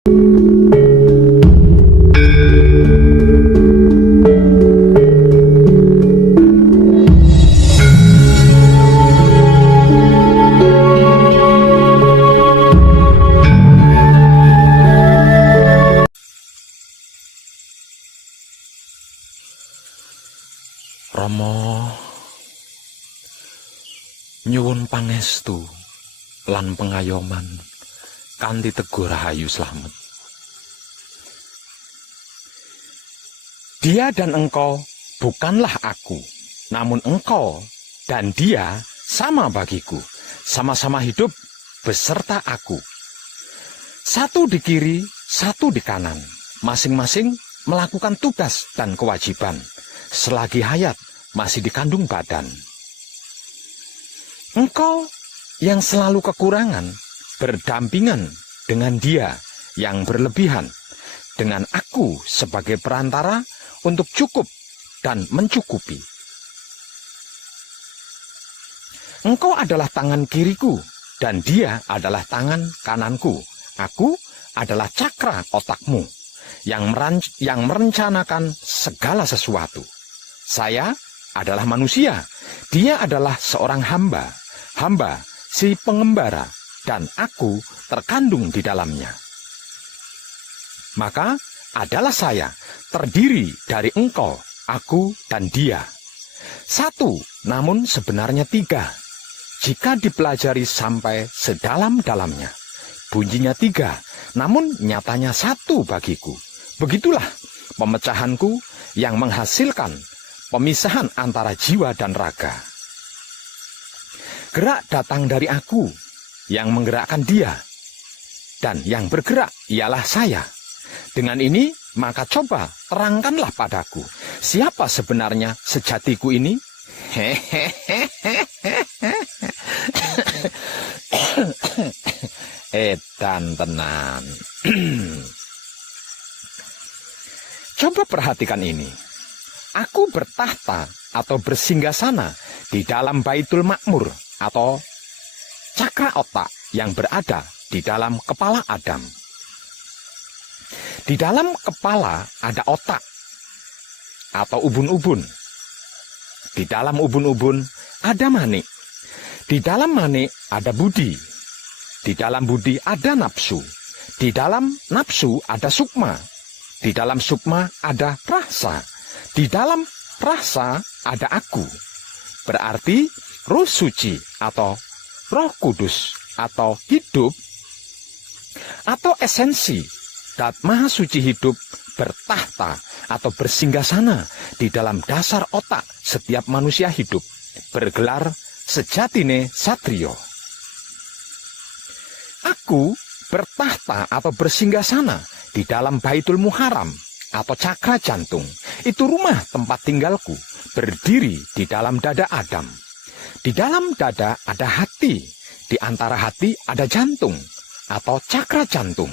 Rama nyuwun pangestu lan pengayoman kanthi teguh rahayu slamet. Dia dan engkau bukanlah aku, namun engkau dan dia sama bagiku, sama-sama hidup beserta aku. Satu di kiri, satu di kanan, masing-masing melakukan tugas dan kewajiban selagi hayat masih dikandung badan. Engkau yang selalu kekurangan berdampingan dengan dia yang berlebihan, dengan aku sebagai perantara untuk cukup dan mencukupi. Engkau adalah tangan kiriku dan dia adalah tangan kananku. Aku adalah cakra otakmu yang merencanakan segala sesuatu. Saya adalah manusia, dia adalah seorang hamba si pengembara, dan aku terkandung di dalamnya. Maka adalah saya terdiri dari engkau, aku, dan dia. Satu, namun sebenarnya tiga. Jika dipelajari sampai sedalam-dalamnya, bunyinya tiga, namun nyatanya satu bagiku. Begitulah pemecahanku yang menghasilkan pemisahan antara jiwa dan raga. Gerak datang dari aku, yang menggerakkan dia, dan yang bergerak ialah saya. Dengan ini, maka coba terangkanlah padaku, siapa sebenarnya sejatiku ini? Edan tenan. Coba perhatikan ini. Aku bertahta atau bersinggasana di dalam Baitul Makmur atau cakra otak yang berada di dalam kepala Adam. Di dalam kepala ada otak atau ubun-ubun. Di dalam ubun-ubun ada manik. Di dalam manik ada budi. Di dalam budi ada nafsu. Di dalam nafsu ada sukma. Di dalam sukma ada rasa. Di dalam rasa ada aku. Berarti Roh Suci atau Roh Kudus atau hidup atau esensi Dat Maha Suci hidup bertahta atau bersinggasana di dalam dasar otak setiap manusia hidup, bergelar sejatine satrio. Aku bertahta atau bersinggasana di dalam Baitul Muharram atau cakra jantung. Itu rumah tempat tinggalku, berdiri di dalam dada Adam. Di dalam dada ada hati, di antara hati ada jantung atau cakra jantung.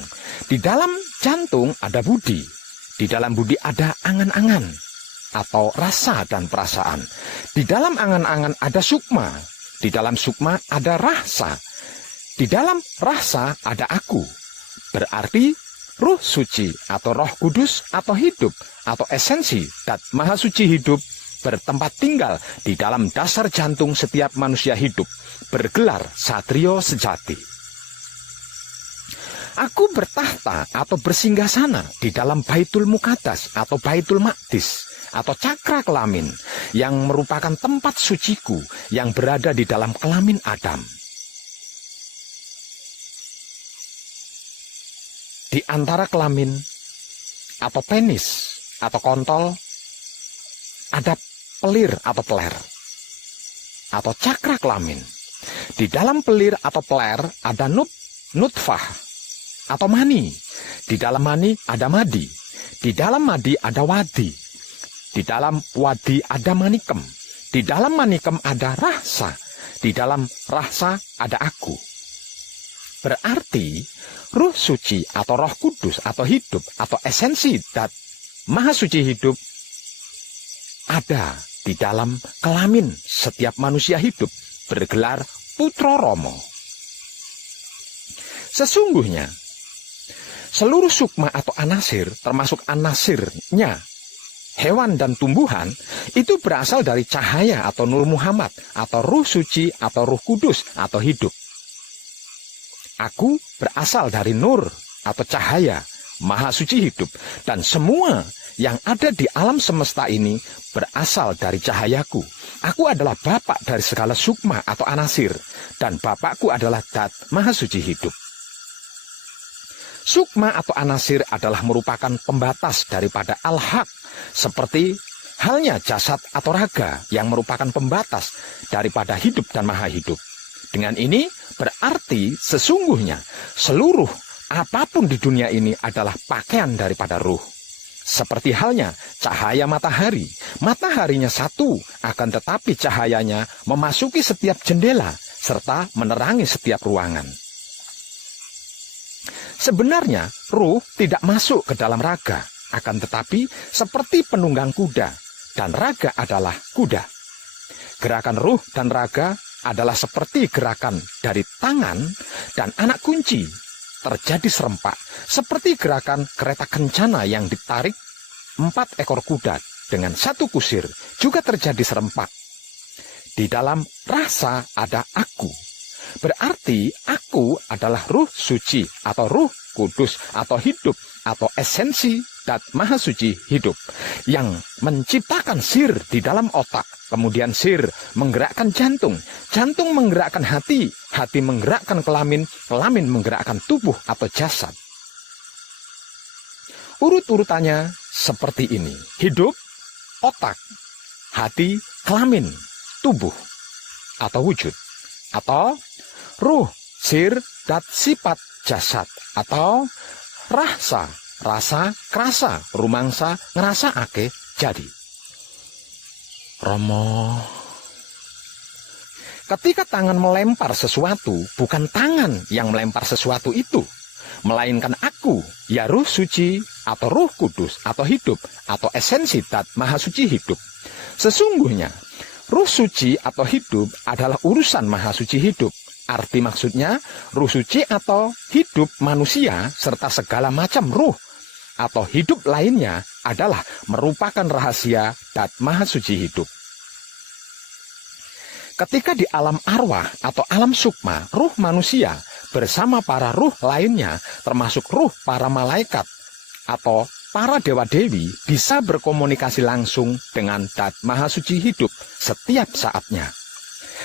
Di dalam jantung ada budi, di dalam budi ada angan-angan atau rasa dan perasaan. Di dalam angan-angan ada sukma, di dalam sukma ada rasa, di dalam rasa ada aku. Berarti Roh Suci atau Roh Kudus atau hidup atau esensi Dat Maha Suci hidup bertempat tinggal di dalam dasar jantung setiap manusia hidup, bergelar satrio sejati. Aku bertahta atau bersinggasana di dalam Baitul Muqaddas atau Baitul Maqdis atau cakra kelamin yang merupakan tempat suciku yang berada di dalam kelamin Adam. Di antara kelamin atau penis atau kontol ada pelir atau peler atau cakra kelamin. Di dalam pelir atau peler ada nutfah atau mani. Di dalam mani ada madi. Di dalam madi ada wadi. Di dalam wadi ada manikem. Di dalam manikem ada rasa. Di dalam rasa ada aku. Berarti Roh Suci atau Roh Kudus atau hidup atau esensi Dat Maha Suci hidup ada di dalam kelamin setiap manusia hidup, bergelar Putra Rama. Sesungguhnya Seluruh sukma atau anasir, termasuk anasirnya hewan dan tumbuhan, itu berasal dari cahaya atau Nur Muhammad, atau Ruh Suci, atau Ruh Kudus, atau hidup. Aku berasal dari Nur, atau cahaya, Maha Suci hidup, dan semua yang ada di alam semesta ini berasal dari cahayaku. Aku adalah bapak dari segala sukma atau anasir, dan bapakku adalah Dat, Maha Suci hidup. Sukma atau anasir adalah merupakan pembatas daripada al-haq, seperti halnya jasad atau raga yang merupakan pembatas daripada hidup dan maha hidup. Dengan ini berarti sesungguhnya seluruh apapun di dunia ini adalah pakaian daripada ruh. Seperti halnya cahaya matahari. Mataharinya satu, akan tetapi cahayanya memasuki setiap jendela serta menerangi setiap ruangan. Sebenarnya ruh tidak masuk ke dalam raga, akan tetapi seperti penunggang kuda, dan raga adalah kuda. Gerakan ruh dan raga adalah seperti gerakan dari tangan dan anak kunci, terjadi serempak, seperti gerakan kereta kencana yang ditarik 4 ekor kuda dengan 1 kusir, juga terjadi serempak. Di dalam rasa ada aku. Berarti aku adalah Ruh Suci atau Ruh Kudus atau hidup atau esensi Dat Maha Suci hidup yang menciptakan sir di dalam otak. Kemudian sir menggerakkan jantung, jantung menggerakkan hati, hati menggerakkan kelamin, kelamin menggerakkan tubuh atau jasad. Urut-urutannya seperti ini: hidup, otak, hati, kelamin, tubuh atau wujud, atau ruh, sir, dat, sifat, jasad, atau rasa, rasa, krasa, rumangsa, ngerasa ake, jadi. Romo, ketika tangan melempar sesuatu, bukan tangan yang melempar sesuatu itu, melainkan aku, ya Ruh Suci atau Ruh Kudus atau hidup atau esensi Dat Maha Suci hidup. Sesungguhnya Ruh Suci atau hidup adalah urusan Maha Suci hidup. Arti maksudnya, Ruh Suci atau hidup manusia serta segala macam ruh atau hidup lainnya adalah merupakan rahasia Dat Maha Suci hidup. Ketika di alam arwah atau alam sukma, ruh manusia bersama para ruh lainnya, termasuk ruh para malaikat atau para dewa-dewi, bisa berkomunikasi langsung dengan Dat Maha Suci hidup setiap saatnya.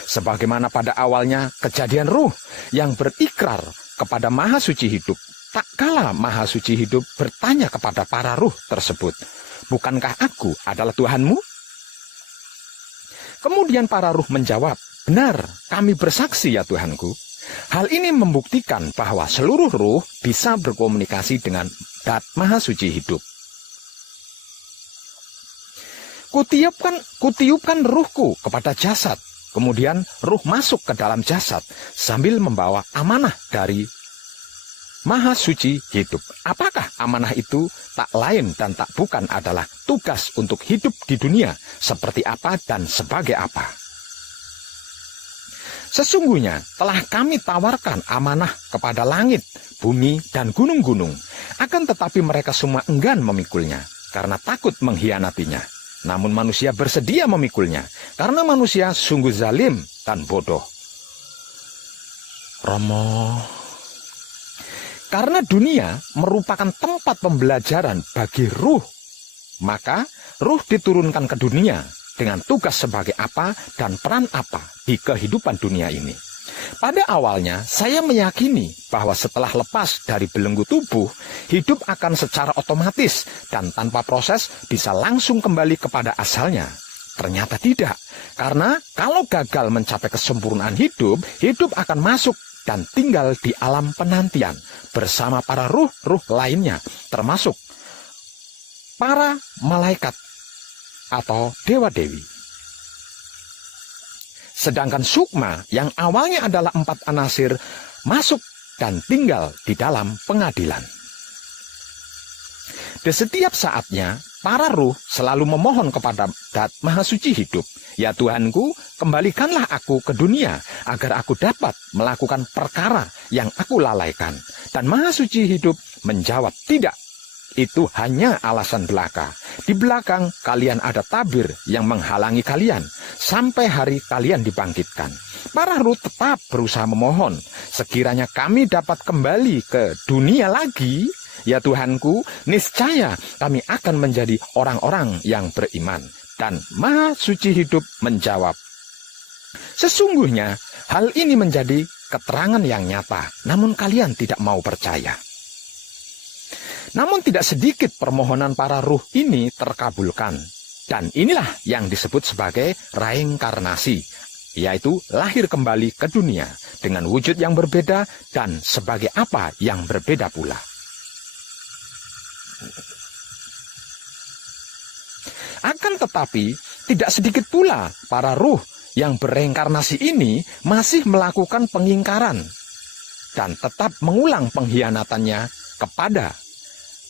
Sebagaimana pada awalnya kejadian ruh yang berikrar kepada Maha Suci hidup, tak kala Maha Suci hidup bertanya kepada para ruh tersebut, "Bukankah aku adalah Tuhanmu?" Kemudian para ruh menjawab, "Benar, kami bersaksi ya Tuhanku." Hal ini membuktikan bahwa seluruh ruh bisa berkomunikasi dengan Dat Maha Suci hidup. Kutiupkan ruhku kepada jasad. Kemudian ruh masuk ke dalam jasad sambil membawa amanah dari Maha Suci hidup. Apakah amanah itu? Tak lain dan tak bukan adalah tugas untuk hidup di dunia seperti apa dan sebagai apa. Sesungguhnya telah kami tawarkan amanah kepada langit, bumi, dan gunung-gunung. Akan tetapi mereka semua enggan memikulnya karena takut mengkhianatinya. Namun manusia bersedia memikulnya karena manusia sungguh zalim dan bodoh. Romo, karena dunia merupakan tempat pembelajaran bagi ruh, maka ruh diturunkan ke dunia dengan tugas sebagai apa dan peran apa di kehidupan dunia ini. Pada awalnya saya meyakini bahwa setelah lepas dari belenggu tubuh, hidup akan secara otomatis dan tanpa proses bisa langsung kembali kepada asalnya. Ternyata tidak, karena kalau gagal mencapai kesempurnaan hidup, hidup akan masuk dan tinggal di alam penantian bersama para ruh-ruh lainnya, termasuk para malaikat atau dewa-dewi. Sedangkan sukma yang awalnya adalah 4 anasir masuk dan tinggal di dalam pengadilan. Di setiap saatnya, para ruh selalu memohon kepada Dat Maha Suci Hidup, "Ya Tuhanku, kembalikanlah aku ke dunia, agar aku dapat melakukan perkara yang aku lalaikan." Dan Maha Suci Hidup menjawab, "Tidak, itu hanya alasan belaka. Di belakang kalian ada tabir yang menghalangi kalian, sampai hari kalian dibangkitkan." Para ruh tetap berusaha memohon, "Sekiranya kami dapat kembali ke dunia lagi, ya Tuhanku, niscaya kami akan menjadi orang-orang yang beriman." Dan Maha Suci Hidup menjawab, "Sesungguhnya hal ini menjadi keterangan yang nyata, namun kalian tidak mau percaya." Namun tidak sedikit permohonan para ruh ini terkabulkan. Dan inilah yang disebut sebagai reinkarnasi, yaitu lahir kembali ke dunia dengan wujud yang berbeda dan sebagai apa yang berbeda pula. Akan tetapi, tidak sedikit pula para ruh yang bereinkarnasi ini masih melakukan pengingkaran dan tetap mengulang pengkhianatannya kepada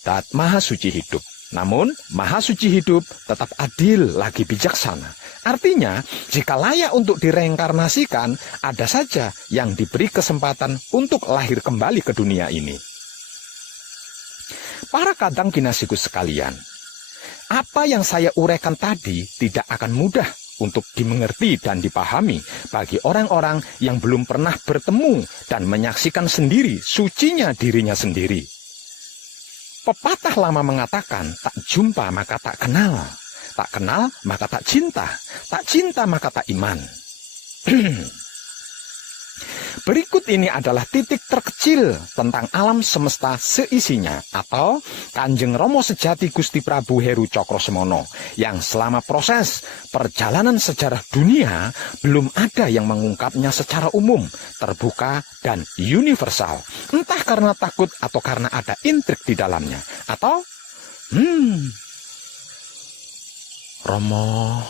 Dat Maha Suci Hidup. Namun, Maha Suci Hidup tetap adil lagi bijaksana. Artinya, jika layak untuk direinkarnasikan, ada saja yang diberi kesempatan untuk lahir kembali ke dunia ini. Para kadang kinasikus sekalian, apa yang saya uraikan tadi tidak akan mudah untuk dimengerti dan dipahami bagi orang-orang yang belum pernah bertemu dan menyaksikan sendiri sucinya dirinya sendiri. Pepatah lama mengatakan, "Tak jumpa maka tak kenal, tak kenal maka tak cinta, tak cinta maka tak iman." Berikut ini adalah titik terkecil tentang alam semesta seisinya, atau Kanjeng Rama Sejati Gusti Prabu Heru Cokrosemono, yang selama proses perjalanan sejarah dunia belum ada yang mengungkapnya secara umum, terbuka, dan universal. Entah karena takut atau karena ada intrik di dalamnya, atau Romo,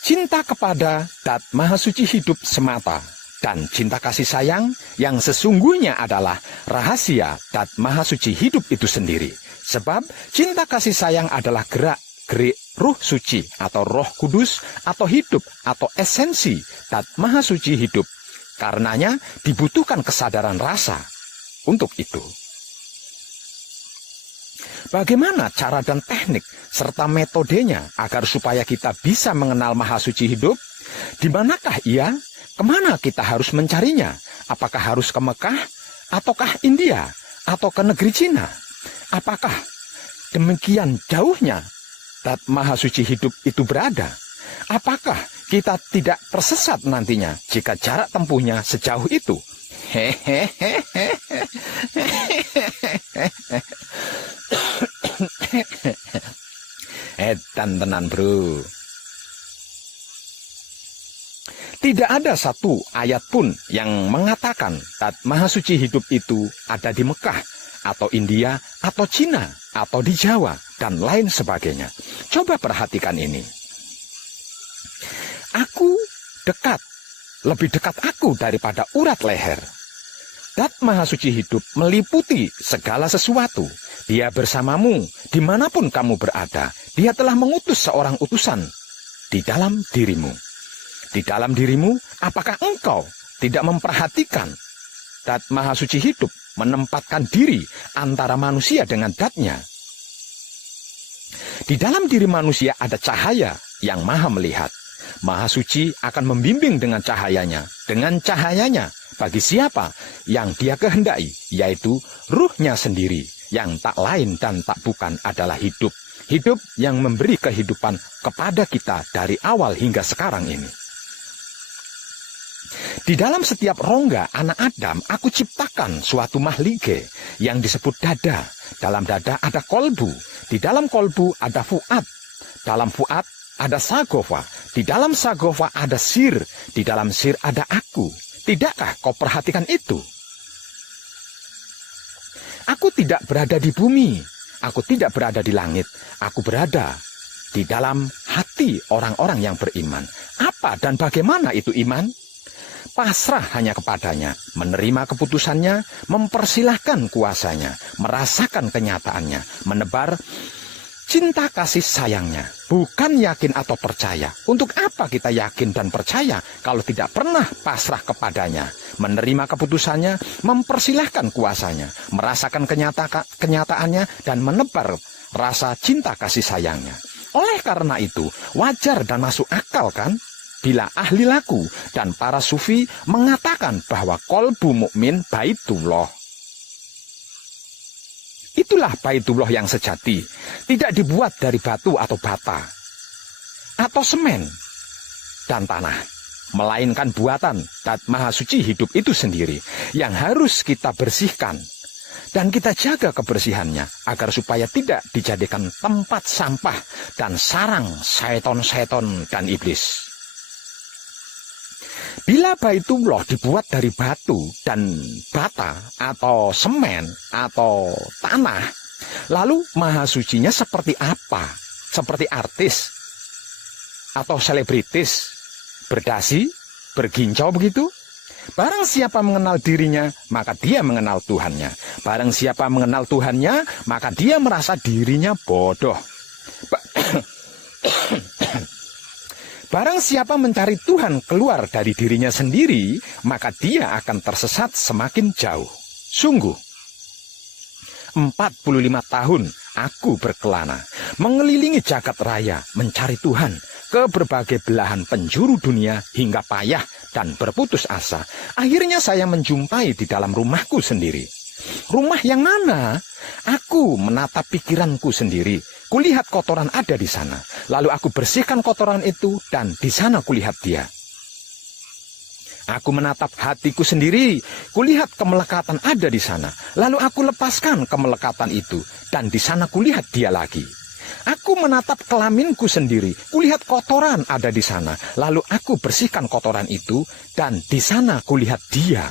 cinta kepada Dat Maha Suci Hidup semata, dan cinta kasih sayang yang sesungguhnya adalah rahasia Dat Maha Suci Hidup itu sendiri. Sebab cinta kasih sayang adalah gerak-gerik Ruh Suci atau Roh Kudus atau hidup atau esensi Dat Maha Suci Hidup. Karenanya dibutuhkan kesadaran rasa untuk itu. Bagaimana cara dan teknik serta metodenya agar supaya kita bisa mengenal Maha Suci Hidup? Di manakah ia? Kemana kita harus mencarinya? Apakah harus ke Mekah? Ataukah India? Atau ke negeri Cina? Apakah demikian jauhnya Dat Maha Suci Hidup itu berada? Apakah kita tidak tersesat nantinya jika jarak tempuhnya sejauh itu? Edan tenan bro. Tidak ada satu ayat pun yang mengatakan Dat Maha Suci Hidup itu ada di Mekah, atau India, atau Cina, atau di Jawa, dan lain sebagainya. Coba perhatikan ini. Aku dekat, lebih dekat aku daripada urat leher. Dat Maha Suci Hidup meliputi segala sesuatu. Dia bersamamu dimanapun kamu berada. Dia telah mengutus seorang utusan di dalam dirimu. Di dalam dirimu, apakah engkau tidak memperhatikan Dat Maha Suci Hidup menempatkan diri antara manusia dengan datnya? Di dalam diri manusia ada cahaya yang maha melihat. Maha Suci akan membimbing dengan cahayanya. Dengan cahayanya, bagi siapa yang dia kehendaki, yaitu ruhnya sendiri, yang tak lain dan tak bukan adalah hidup. Hidup yang memberi kehidupan kepada kita dari awal hingga sekarang ini. Di dalam setiap rongga anak Adam, aku ciptakan suatu mahlige yang disebut dada. Dalam dada ada kolbu. Di dalam kolbu ada fuad. Dalam fuad ada sagofa. Di dalam sagofa ada sir. Di dalam sir ada aku. Tidakkah kau perhatikan itu? Aku tidak berada di bumi. Aku tidak berada di langit. Aku berada di dalam hati orang-orang yang beriman. Apa dan bagaimana itu iman? pasrah hanya kepadanya, menerima keputusannya, mempersilahkan kuasanya, merasakan kenyataannya, menebar cinta kasih sayangnya, bukan yakin atau percaya. Untuk apa kita yakin dan percaya kalau tidak pernah pasrah kepadanya, menerima keputusannya, mempersilahkan kuasanya, merasakan kenyataannya, dan menebar rasa cinta kasih sayangnya. Oleh karena itu, wajar dan masuk akal kan bila ahli laku dan para sufi mengatakan bahwa kolbu mukmin baitullah. Itulah baitullah yang sejati, tidak dibuat dari batu atau bata, atau semen dan tanah, melainkan buatan Zat Maha Suci hidup itu sendiri yang harus kita bersihkan dan kita jaga kebersihannya agar supaya tidak dijadikan tempat sampah dan sarang syaiton-syaiton dan iblis. Bila baitullah dibuat dari batu dan bata atau semen atau tanah, lalu Maha Sucinya seperti apa? Seperti artis atau selebritis, berdasi, bergincau begitu? Barang siapa mengenal dirinya, maka dia mengenal Tuhannya. Barang siapa mengenal Tuhannya, maka dia merasa dirinya bodoh. Barang siapa mencari Tuhan keluar dari dirinya sendiri, maka dia akan tersesat semakin jauh. Sungguh, 45 tahun aku berkelana, mengelilingi jagat raya, mencari Tuhan ke berbagai belahan penjuru dunia hingga payah dan berputus asa. Akhirnya saya menjumpai di dalam rumahku sendiri. Rumah yang mana? Aku menatap pikiranku sendiri. Kulihat kotoran ada di sana. Lalu aku bersihkan kotoran itu dan di sana kulihat dia. Aku menatap hatiku sendiri. Kulihat kemelekatan ada di sana. Lalu aku lepaskan kemelekatan itu dan di sana kulihat dia lagi. Aku menatap kelaminku sendiri. Kulihat kotoran ada di sana. Lalu aku bersihkan kotoran itu dan di sana kulihat dia.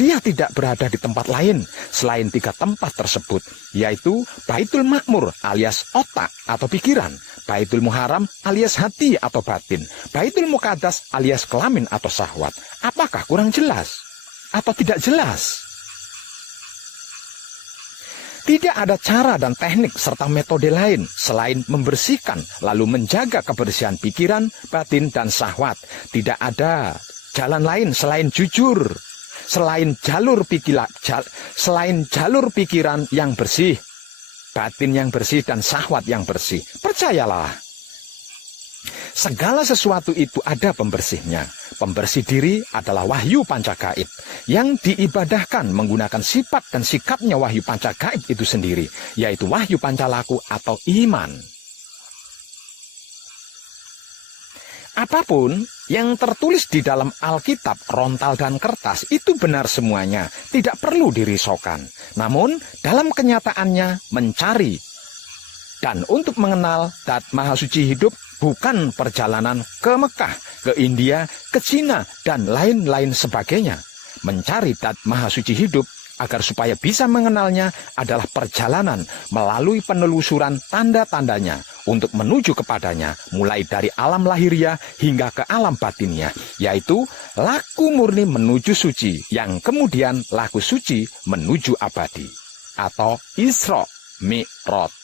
Dia tidak berada di tempat lain selain 3 tempat tersebut, yaitu Baitul Ma'mur alias otak atau pikiran, Baitul Muharram alias hati atau batin, Baitul Muqaddas alias kelamin atau syahwat. Apakah kurang jelas atau tidak jelas? Tidak ada cara dan teknik serta metode lain selain membersihkan lalu menjaga kebersihan pikiran, batin, dan syahwat. Tidak ada jalan lain selain jujur. Selain jalur pikiran yang bersih, batin yang bersih, dan syahwat yang bersih. Percayalah, segala sesuatu itu ada pembersihnya. Pembersih diri adalah wahyu pancagaib yang diibadahkan menggunakan sifat dan sikapnya wahyu pancagaib itu sendiri, yaitu wahyu pancalaku atau iman. Apapun yang tertulis di dalam Alkitab, rontal dan kertas itu benar semuanya, tidak perlu dirisaukan. Namun dalam kenyataannya mencari dan untuk mengenal Zat Maha Suci hidup bukan perjalanan ke Mekah, ke India, ke Cina, dan lain-lain sebagainya. Mencari Zat Maha Suci hidup agar supaya bisa mengenalnya adalah perjalanan melalui penelusuran tanda-tandanya untuk menuju kepadanya, mulai dari alam lahiriah hingga ke alam batinnya, yaitu laku murni menuju suci, yang kemudian laku suci menuju abadi, atau Isra Mi'raj.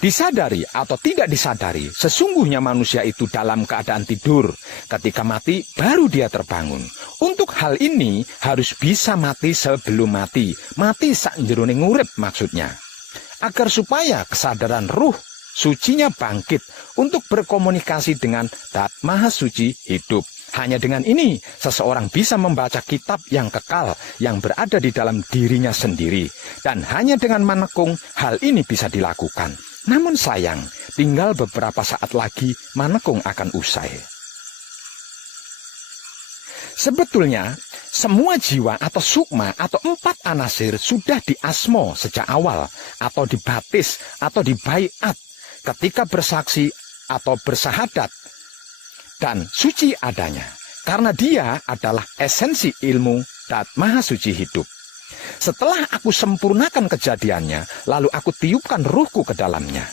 Disadari atau tidak disadari, sesungguhnya manusia itu dalam keadaan tidur. Ketika mati, baru dia terbangun. Untuk hal ini harus bisa mati sebelum mati. Mati sak jerone ngurip maksudnya. Agar supaya kesadaran ruh sucinya bangkit untuk berkomunikasi dengan Zat Maha Suci hidup. Hanya dengan ini, seseorang bisa membaca kitab yang kekal yang berada di dalam dirinya sendiri. Dan hanya dengan manekung, hal ini bisa dilakukan. Namun sayang, tinggal beberapa saat lagi manekung akan usai. Sebetulnya, semua jiwa atau sukma atau 4 anasir sudah diasmo sejak awal, atau dibaptis, atau dibaiat ketika bersaksi atau bersahadat, dan suci adanya. Karena dia adalah esensi ilmu Zat Maha Suci hidup. Setelah aku sempurnakan kejadiannya, lalu aku tiupkan ruhku ke dalamnya.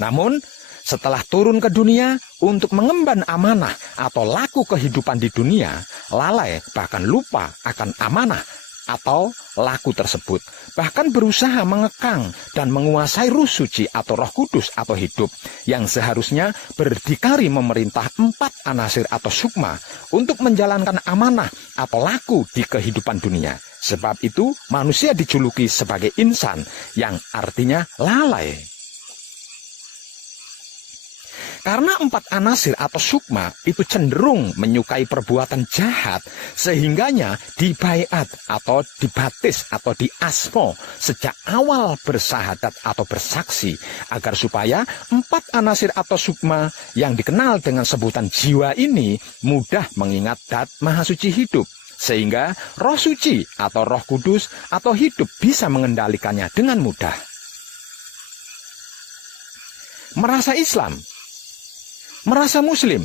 Namun, setelah turun ke dunia untuk mengemban amanah atau laku kehidupan di dunia, lalai bahkan lupa akan amanah atau laku tersebut, bahkan berusaha mengekang dan menguasai Ruh Suci atau Roh Kudus atau hidup yang seharusnya berdikari memerintah 4 anasir atau sukma untuk menjalankan amanah atau laku di kehidupan dunia. Sebab itu manusia dijuluki sebagai insan, yang artinya lalai. Karena 4 anasir atau sukma itu cenderung menyukai perbuatan jahat, sehingganya dibaiat atau dibatis atau diasmo sejak awal bersahadat atau bersaksi, agar supaya 4 anasir atau sukma yang dikenal dengan sebutan jiwa ini mudah mengingat Dat Maha Suci hidup, sehingga Roh Suci atau Roh Kudus atau hidup bisa mengendalikannya dengan mudah. Merasa Islam, merasa Muslim.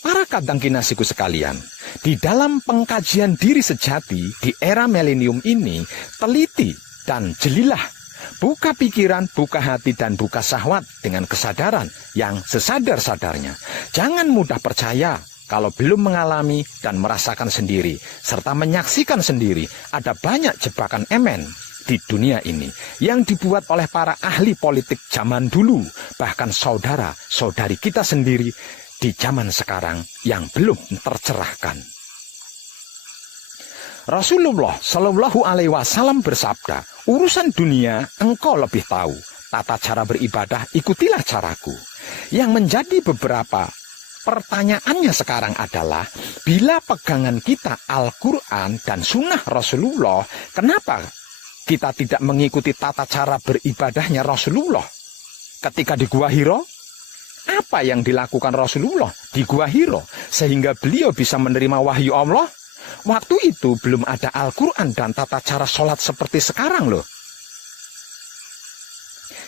Para kadang kinasiku sekalian, di dalam pengkajian diri sejati di era milenium ini, teliti dan jelilah, buka pikiran, buka hati, dan buka syahwat dengan kesadaran yang sesadar-sadarnya. Jangan mudah percaya kalau belum mengalami dan merasakan sendiri, serta menyaksikan sendiri ada banyak jebakan emen di dunia ini yang dibuat oleh para ahli politik zaman dulu, bahkan saudara-saudari kita sendiri di zaman sekarang yang belum tercerahkan. Rasulullah Shallallahu Alaihi Wasallam bersabda, urusan dunia engkau lebih tahu, tata cara beribadah ikutilah caraku. Yang menjadi beberapa pertanyaannya sekarang adalah, bila pegangan kita Al-Quran dan Sunnah Rasulullah, kenapa kita tidak mengikuti tata cara beribadahnya Rasulullah ketika di Gua Hiro? Apa yang dilakukan Rasulullah di Gua Hiro sehingga beliau bisa menerima wahyu Allah? Waktu itu belum ada Al-Quran dan tata cara sholat seperti sekarang loh.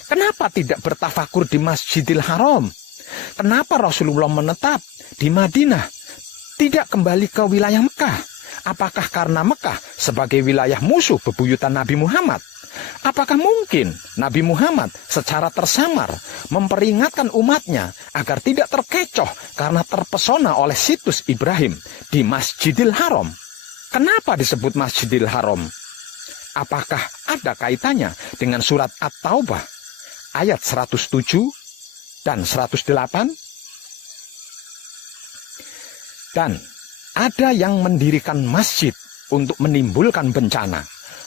Kenapa tidak bertafakur di Masjidil Haram? Kenapa Rasulullah menetap di Madinah, tidak kembali ke wilayah Mekah? Apakah karena Mekah sebagai wilayah musuh bebuyutan Nabi Muhammad? Apakah mungkin Nabi Muhammad secara tersamar memperingatkan umatnya agar tidak terkecoh karena terpesona oleh situs Ibrahim di Masjidil Haram? Kenapa disebut Masjidil Haram? Apakah ada kaitannya dengan surat At-Taubah ayat 107 dan 108? Dan ada yang mendirikan masjid untuk menimbulkan bencana,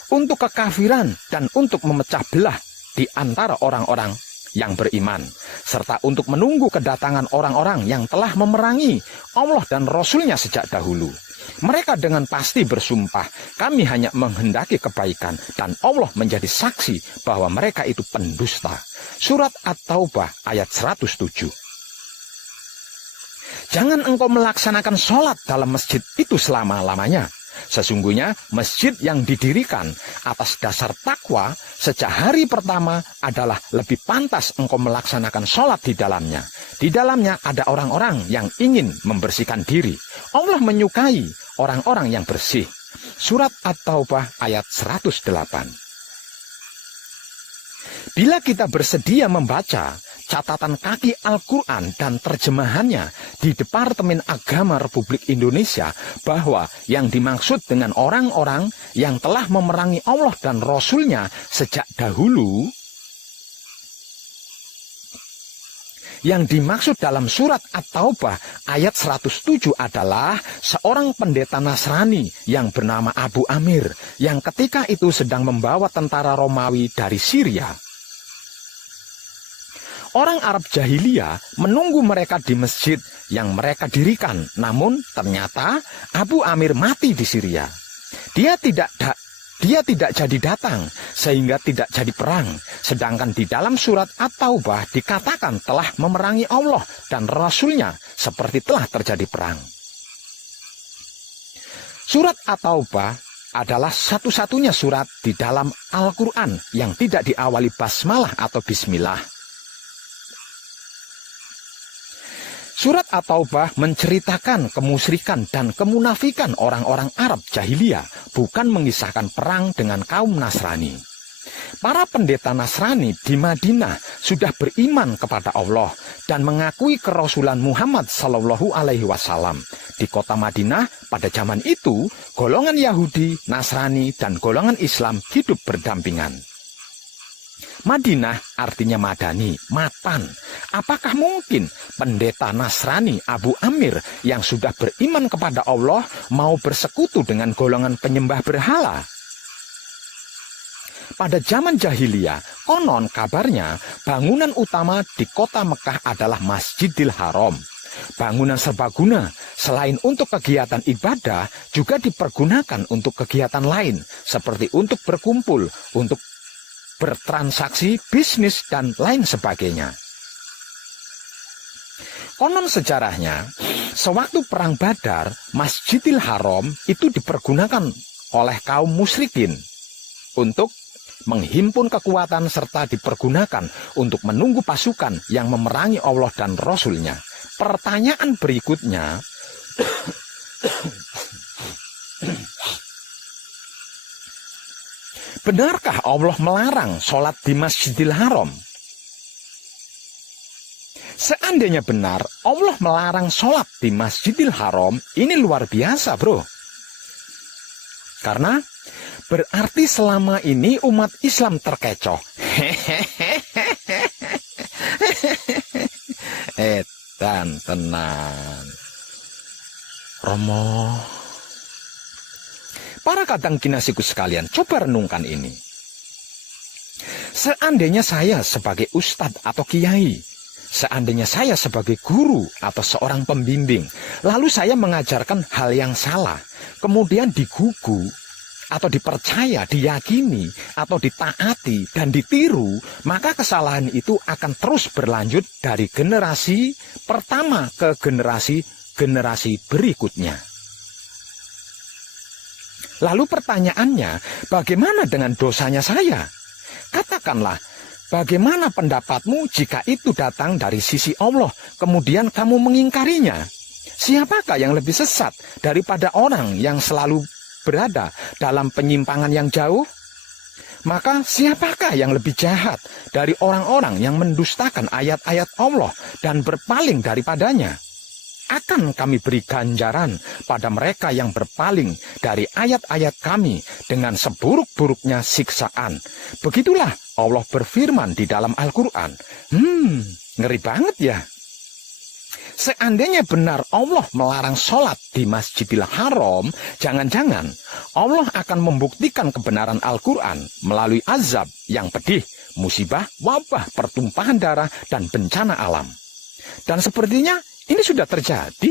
untuk kekafiran, dan untuk memecah belah di antara orang-orang yang beriman, serta untuk menunggu kedatangan orang-orang yang telah memerangi Allah dan Rasul-Nya sejak dahulu. Mereka dengan pasti bersumpah, kami hanya menghendaki kebaikan, dan Allah menjadi saksi bahwa mereka itu pendusta. Surat At-Taubah ayat 107. Jangan engkau melaksanakan sholat dalam masjid itu selama-lamanya. Sesungguhnya masjid yang didirikan atas dasar takwa sejak hari pertama adalah lebih pantas engkau melaksanakan sholat di dalamnya. Di dalamnya ada orang-orang yang ingin membersihkan diri. Allah menyukai orang-orang yang bersih. Surat At-Taubah ayat 108. Bila kita bersedia membaca catatan kaki Al-Quran dan terjemahannya di Departemen Agama Republik Indonesia, bahwa yang dimaksud dengan orang-orang yang telah memerangi Allah dan Rasul-Nya sejak dahulu, yang dimaksud dalam surat At-Taubah ayat 107 adalah seorang pendeta Nasrani yang bernama Abu Amir, yang ketika itu sedang membawa tentara Romawi dari Syria. Orang Arab jahiliyah menunggu mereka di masjid yang mereka dirikan, namun ternyata Abu Amir mati di Syria. Dia tidak jadi datang, sehingga tidak jadi perang. Sedangkan di dalam surat At-Taubah dikatakan telah memerangi Allah dan Rasul-Nya seperti telah terjadi perang. Surat At-Taubah adalah satu-satunya surat di dalam Al-Quran yang tidak diawali basmalah atau bismillah. Surat At-Taubah menceritakan kemusyrikan dan kemunafikan orang-orang Arab jahiliyah, bukan mengisahkan perang dengan kaum Nasrani. Para pendeta Nasrani di Madinah sudah beriman kepada Allah dan mengakui kerasulan Muhammad Sallallahu Alaihi Wasallam. Di kota Madinah pada zaman itu, golongan Yahudi, Nasrani, dan golongan Islam hidup berdampingan. Madinah artinya madani, matan. Apakah mungkin pendeta Nasrani Abu Amir yang sudah beriman kepada Allah mau bersekutu dengan golongan penyembah berhala? Pada zaman jahiliyah, konon kabarnya bangunan utama di kota Mekah adalah Masjidil Haram. Bangunan serbaguna selain untuk kegiatan ibadah juga dipergunakan untuk kegiatan lain seperti untuk berkumpul, untuk bertransaksi, bisnis, dan lain sebagainya. Konon sejarahnya, sewaktu perang Badar, Masjidil Haram itu dipergunakan oleh kaum musyrikin untuk menghimpun kekuatan serta dipergunakan untuk menunggu pasukan yang memerangi Allah dan Rasul-Nya. Pertanyaan berikutnya, benarkah Allah melarang sholat di Masjidil Haram? Seandainya benar Allah melarang sholat di Masjidil Haram, ini luar biasa, bro. Karena berarti selama ini umat Islam terkecoh. Edan tenan. Romo. Para kadang kinasiku sekalian, coba renungkan ini. Seandainya saya sebagai ustadz atau kiai, seandainya saya sebagai guru atau seorang pembimbing, lalu saya mengajarkan hal yang salah, kemudian digugu, atau dipercaya, diyakini, atau ditaati, dan ditiru, maka kesalahan itu akan terus berlanjut dari generasi pertama ke generasi berikutnya. Lalu pertanyaannya, bagaimana dengan dosanya saya? Katakanlah, bagaimana pendapatmu jika itu datang dari sisi Allah, kemudian kamu mengingkarinya? Siapakah yang lebih sesat daripada orang yang selalu berada dalam penyimpangan yang jauh? Maka siapakah yang lebih jahat dari orang-orang yang mendustakan ayat-ayat Allah dan berpaling daripadanya? Akan kami beri ganjaran pada mereka yang berpaling dari ayat-ayat kami dengan seburuk-buruknya siksaan. Begitulah Allah berfirman di dalam Al-Quran. Ngeri banget ya. Seandainya benar Allah melarang sholat di Masjidil Haram, jangan-jangan Allah akan membuktikan kebenaran Al-Quran melalui azab yang pedih, musibah, wabah, pertumpahan darah, dan bencana alam. Dan sepertinya ini sudah terjadi.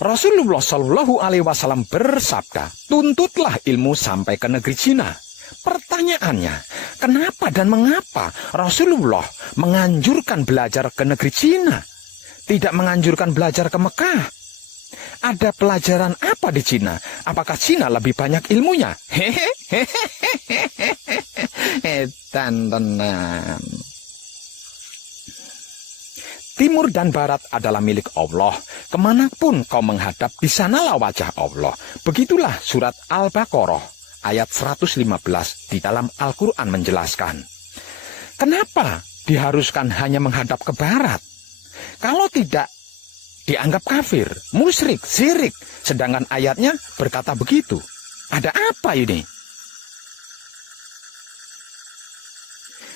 Rasulullah Shallallahu Alaihi Wasallam bersabda, tuntutlah ilmu sampai ke negeri Cina. Pertanyaannya, kenapa dan mengapa Rasulullah menganjurkan belajar ke negeri Cina, tidak menganjurkan belajar ke Mekah? Ada pelajaran apa di Cina? Apakah Cina lebih banyak ilmunya? Tenan. Timur dan Barat adalah milik Allah. Kemanapun kau menghadap, di sanalah wajah Allah. Begitulah surat Al-Baqarah ayat 115 di dalam Al-Quran menjelaskan. Kenapa diharuskan hanya menghadap ke Barat? Kalau tidak, dianggap kafir, musyrik, syirik. Sedangkan ayatnya berkata begitu. Ada apa ini?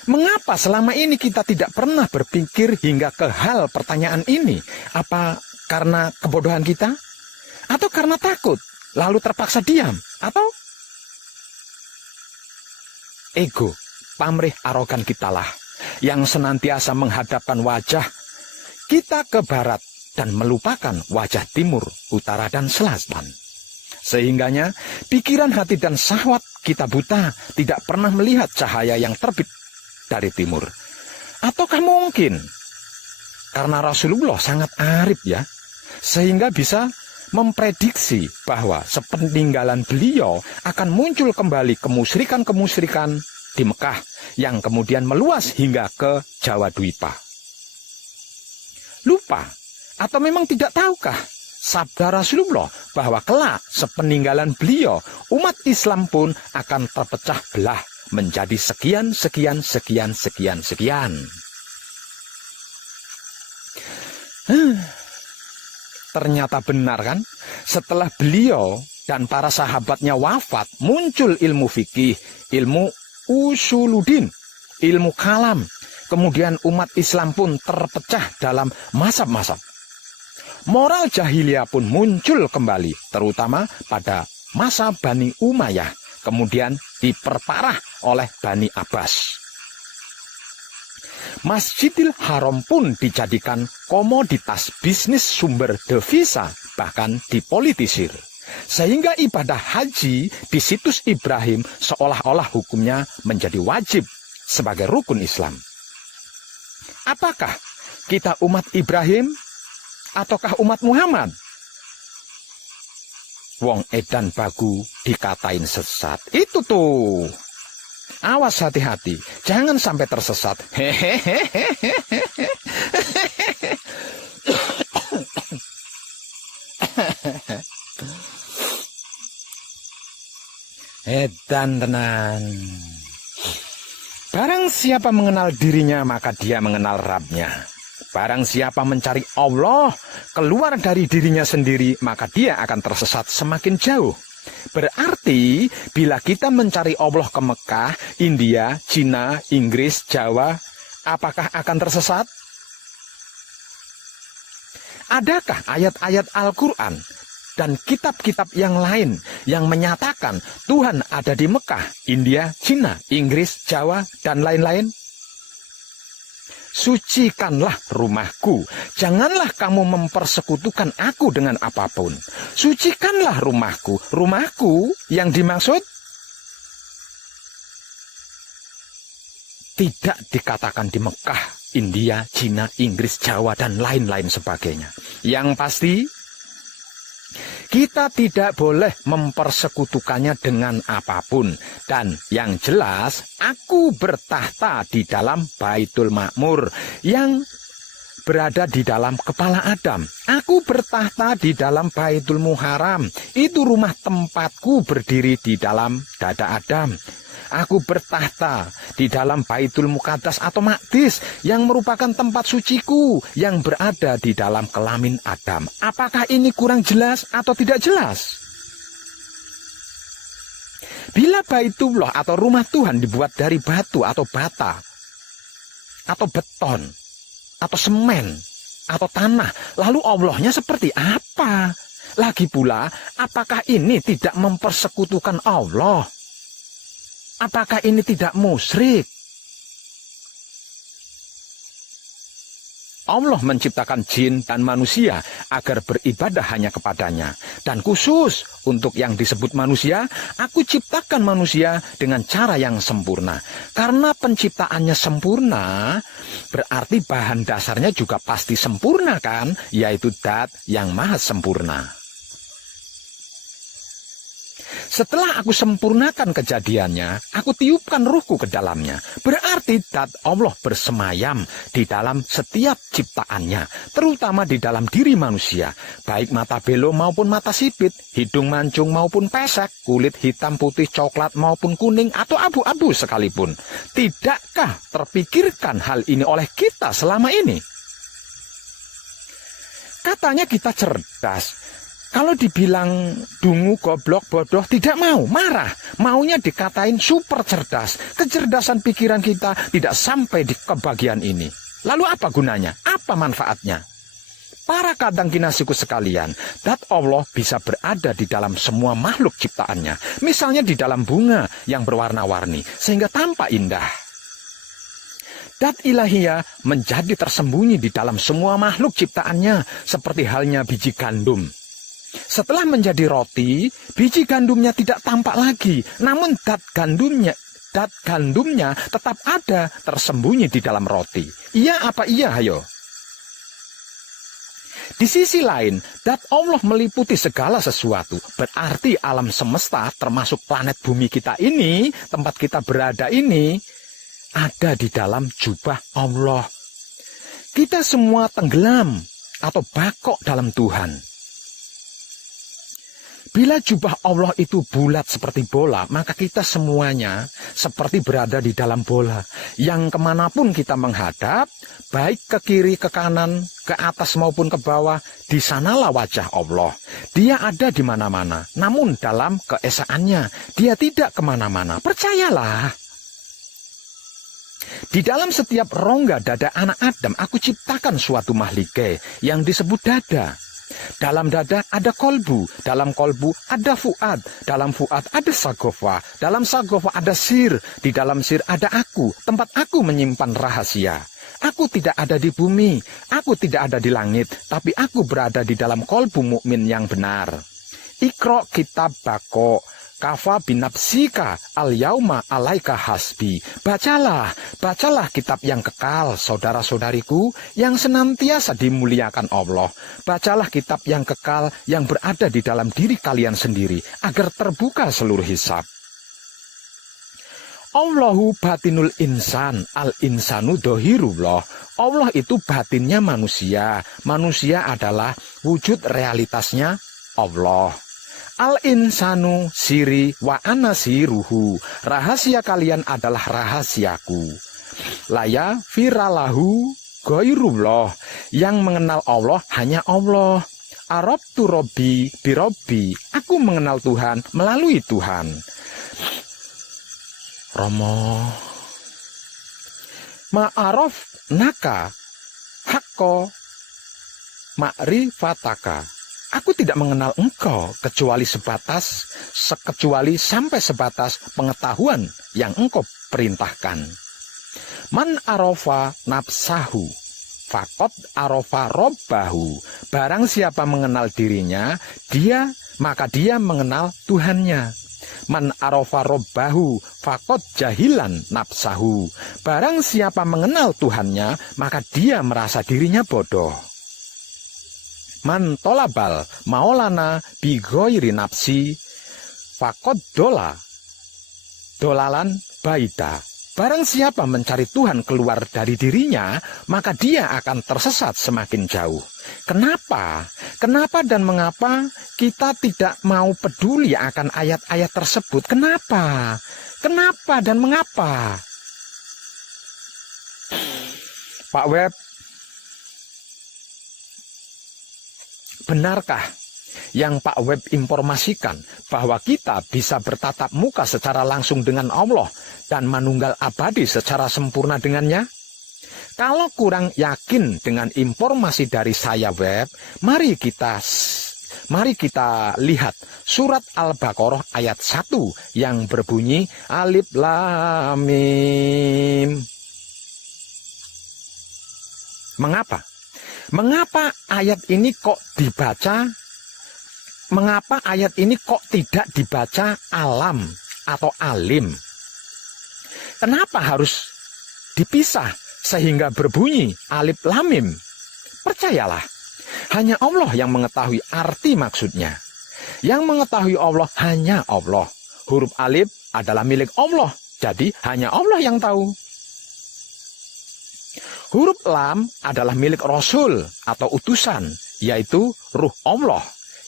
Mengapa selama ini kita tidak pernah berpikir hingga ke hal pertanyaan ini? Apa karena kebodohan kita? Atau karena takut, lalu terpaksa diam? Atau ego, pamrih arogan kitalah yang senantiasa menghadapkan wajah kita ke barat dan melupakan wajah timur, utara, dan selatan. Sehingganya pikiran, hati, dan syahwat kita buta, tidak pernah melihat cahaya yang terbit dari timur. Ataukah mungkin karena Rasulullah sangat arif ya, sehingga bisa memprediksi bahwa sepeninggalan beliau akan muncul kembali kemusyrikan-kemusyrikan di Mekah yang kemudian meluas hingga ke Jawa Dwipa. Lupa atau memang tidak tahukah sabda Rasulullah bahwa kelak sepeninggalan beliau umat Islam pun akan terpecah belah menjadi sekian, sekian, sekian, sekian, sekian. Ternyata benar kan? Setelah beliau dan para sahabatnya wafat, muncul ilmu fikih, ilmu usuluddin, ilmu kalam. Kemudian umat Islam pun terpecah dalam mazhab-mazhab. Moral jahiliyah pun muncul kembali, terutama pada masa Bani Umayyah, kemudian diperparah oleh Bani Abbas. Masjidil Haram pun dijadikan komoditas bisnis sumber devisa, bahkan dipolitisir. Sehingga ibadah haji di situs Ibrahim seolah-olah hukumnya menjadi wajib sebagai rukun Islam. Apakah kita umat Ibrahim ataukah umat Muhammad? Wong edan bagu dikatain sesat. Itu tuh. Awas, hati-hati, jangan sampai tersesat. Edan tenan. Barang siapa mengenal dirinya, maka dia mengenal Rabb-nya. Barang siapa mencari Allah keluar dari dirinya sendiri, maka dia akan tersesat semakin jauh. Berarti bila kita mencari Allah ke Mekah, India, Cina, Inggris, Jawa, apakah akan tersesat? Adakah ayat-ayat Al-Quran dan kitab-kitab yang lain yang menyatakan Tuhan ada di Mekah, India, Cina, Inggris, Jawa, dan lain-lain? Sucikanlah rumahku, janganlah kamu mempersekutukan aku dengan apapun. Sucikanlah rumahku. Rumahku yang dimaksud tidak dikatakan di Mekah, India, Cina, Inggris, Jawa, dan lain-lain sebagainya. Yang pasti, kita tidak boleh mempersekutukannya dengan apapun. Dan yang jelas, aku bertahta di dalam Baitul Ma'mur yang berada di dalam kepala Adam. Aku bertahta di dalam Baitul Muharram. Itu rumah tempatku berdiri di dalam dada Adam. Aku bertahta di dalam Baitul Muqaddas atau Maqdis yang merupakan tempat suciku yang berada di dalam kelamin Adam. Apakah ini kurang jelas atau tidak jelas? Bila Baitullah atau rumah Tuhan dibuat dari batu atau bata atau beton atau semen atau tanah, lalu Allahnya seperti apa? Lagi pula, apakah ini tidak mempersekutukan Allah? Apakah ini tidak musyrik? Allah menciptakan jin dan manusia agar beribadah hanya kepadanya. Dan khusus untuk yang disebut manusia, aku ciptakan manusia dengan cara yang sempurna. Karena penciptaannya sempurna, berarti bahan dasarnya juga pasti sempurna kan? Yaitu Dat yang maha sempurna. Setelah aku sempurnakan kejadiannya, aku tiupkan ruhku ke dalamnya. Berarti Dat Allah bersemayam di dalam setiap ciptaannya, terutama di dalam diri manusia. Baik mata belo maupun mata sipit, hidung mancung maupun pesek, kulit hitam, putih, coklat maupun kuning atau abu-abu sekalipun. Tidakkah terpikirkan hal ini oleh kita selama ini? Katanya kita cerdas. Kalau dibilang dungu, goblok, bodoh, tidak mau, marah. Maunya dikatain super cerdas. Kecerdasan pikiran kita tidak sampai di kebagian ini. Lalu apa gunanya? Apa manfaatnya? Para kadang kinasiku sekalian, Dat Allah bisa berada di dalam semua makhluk ciptaannya. Misalnya di dalam bunga yang berwarna-warni, sehingga tampak indah. Dat ilahiyah menjadi tersembunyi di dalam semua makhluk ciptaannya, seperti halnya biji gandum. Setelah menjadi roti, biji gandumnya tidak tampak lagi, namun dat gandumnya tetap ada tersembunyi di dalam roti. Iya apa iya, hayo? Di sisi lain, Dat Allah meliputi segala sesuatu. Berarti alam semesta termasuk planet bumi kita ini, tempat kita berada ini, ada di dalam jubah Allah. Kita semua tenggelam atau bakok dalam Tuhan. Bila jubah Allah itu bulat seperti bola, maka kita semuanya seperti berada di dalam bola. Yang kemanapun kita menghadap, baik ke kiri, ke kanan, ke atas maupun ke bawah, di sanalah wajah Allah. Dia ada di mana-mana, namun dalam keesaannya, dia tidak kemana-mana. Percayalah. Di dalam setiap rongga dada anak Adam, aku ciptakan suatu mahlike yang disebut dada. Dalam dada ada kolbu, dalam kolbu ada fuad, dalam fuad ada sagofa, dalam sagofa ada sir, di dalam sir ada aku, tempat aku menyimpan rahasia. Aku tidak ada di bumi, aku tidak ada di langit, tapi aku berada di dalam kolbu mukmin yang benar. Iqra kitab bako, kafa binapsika al-yauma alaika hasbi. Bacalah kitab yang kekal, saudara-saudariku, yang senantiasa dimuliakan Allah. Bacalah kitab yang kekal yang berada di dalam diri kalian sendiri, agar terbuka seluruh hisab. Allahu batinul insan, al-insanu dohirullah. Allah itu batinnya manusia. Manusia adalah wujud realitasnya Allah. Al-insanu siri wa ana siruhu. Rahasia kalian adalah rahasiaku. Laya firalahu goirullah. Yang mengenal Allah hanya Allah. Arabtu robbi birobbi. Aku mengenal Tuhan melalui Tuhan. Romo ma'araf naka hakko ma'rifataka. Aku tidak mengenal engkau kecuali sampai sebatas pengetahuan yang engkau perintahkan. Man arofa nafsahu fakot arofa robbahu. Barang siapa mengenal dirinya, maka dia mengenal Tuhannya. Man arofa robbahu fakot jahilan nafsahu. Barang siapa mengenal Tuhannya, maka dia merasa dirinya bodoh. Man tolabal maolana bigoiri nafsi fakot dolalan baita. Barang siapa mencari Tuhan keluar dari dirinya, maka dia akan tersesat semakin jauh. Kenapa? Kenapa dan mengapa kita tidak mau peduli akan ayat-ayat tersebut? Kenapa? Kenapa dan mengapa? Pak Web, benarkah yang Pak Web informasikan bahwa kita bisa bertatap muka secara langsung dengan Allah dan manunggal abadi secara sempurna dengannya? Kalau kurang yakin dengan informasi dari saya Web, mari kita lihat surat Al-Baqarah ayat 1 yang berbunyi Alif Lam Mim. Mengapa? Mengapa ayat ini kok dibaca? Mengapa ayat ini kok tidak dibaca alam atau alim? Kenapa harus dipisah sehingga berbunyi alif lam mim? Percayalah, hanya Allah yang mengetahui arti maksudnya. Yang mengetahui Allah hanya Allah. Huruf alif adalah milik Allah, jadi hanya Allah yang tahu. Huruf lam adalah milik Rasul atau utusan, yaitu ruh Allah,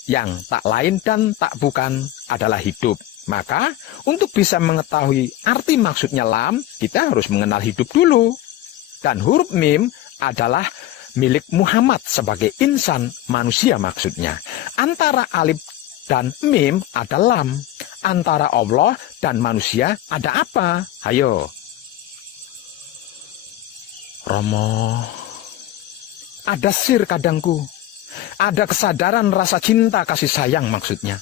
yang tak lain dan tak bukan adalah hidup. Maka untuk bisa mengetahui arti maksudnya lam, kita harus mengenal hidup dulu. Dan huruf mim adalah milik Muhammad sebagai insan, manusia maksudnya. Antara alif dan mim ada lam. Antara Allah dan manusia ada apa? Ayo. Romo, ada sir kadangku. Ada kesadaran rasa cinta kasih sayang maksudnya.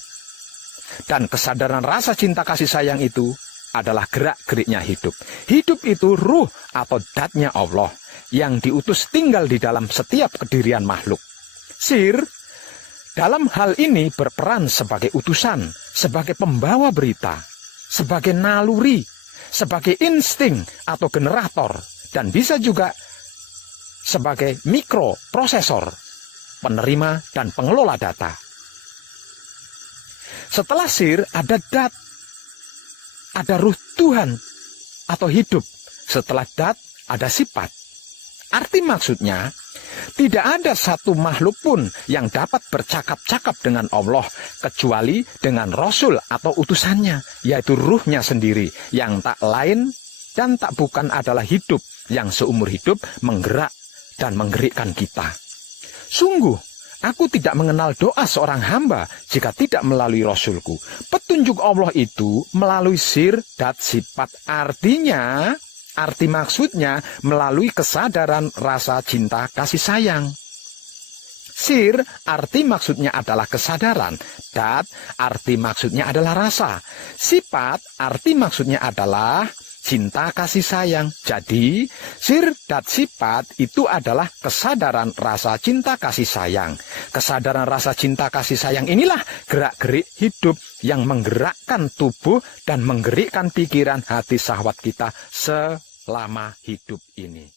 Dan kesadaran rasa cinta kasih sayang itu adalah gerak-geriknya hidup. Hidup itu ruh atau datnya Allah yang diutus tinggal di dalam setiap kedirian makhluk. Sir, dalam hal ini berperan sebagai utusan, sebagai pembawa berita, sebagai naluri, sebagai insting atau generator, dan bisa juga sebagai mikroprosesor, penerima dan pengelola data. Setelah sir ada dat, ada ruh Tuhan atau hidup. Setelah dat ada sifat. Arti maksudnya, Tidak ada satu makhluk pun yang dapat bercakap-cakap dengan Allah kecuali dengan Rasul atau utusannya, yaitu ruhnya sendiri yang tak lain dan tak bukan adalah hidup yang seumur hidup menggerak dan menggerikkan kita. Sungguh, aku tidak mengenal doa seorang hamba jika tidak melalui Rasulku. Petunjuk Allah itu melalui sir dan sifat, arti maksudnya melalui kesadaran rasa cinta kasih sayang. Sir, arti maksudnya adalah kesadaran. Dat, arti maksudnya adalah rasa. Sifat, arti maksudnya adalah cinta kasih sayang. Jadi, sir dan sifat itu adalah kesadaran rasa cinta kasih sayang. Kesadaran rasa cinta kasih sayang inilah gerak-gerik hidup yang menggerakkan tubuh dan menggerikkan pikiran hati syahwat kita selama hidup ini.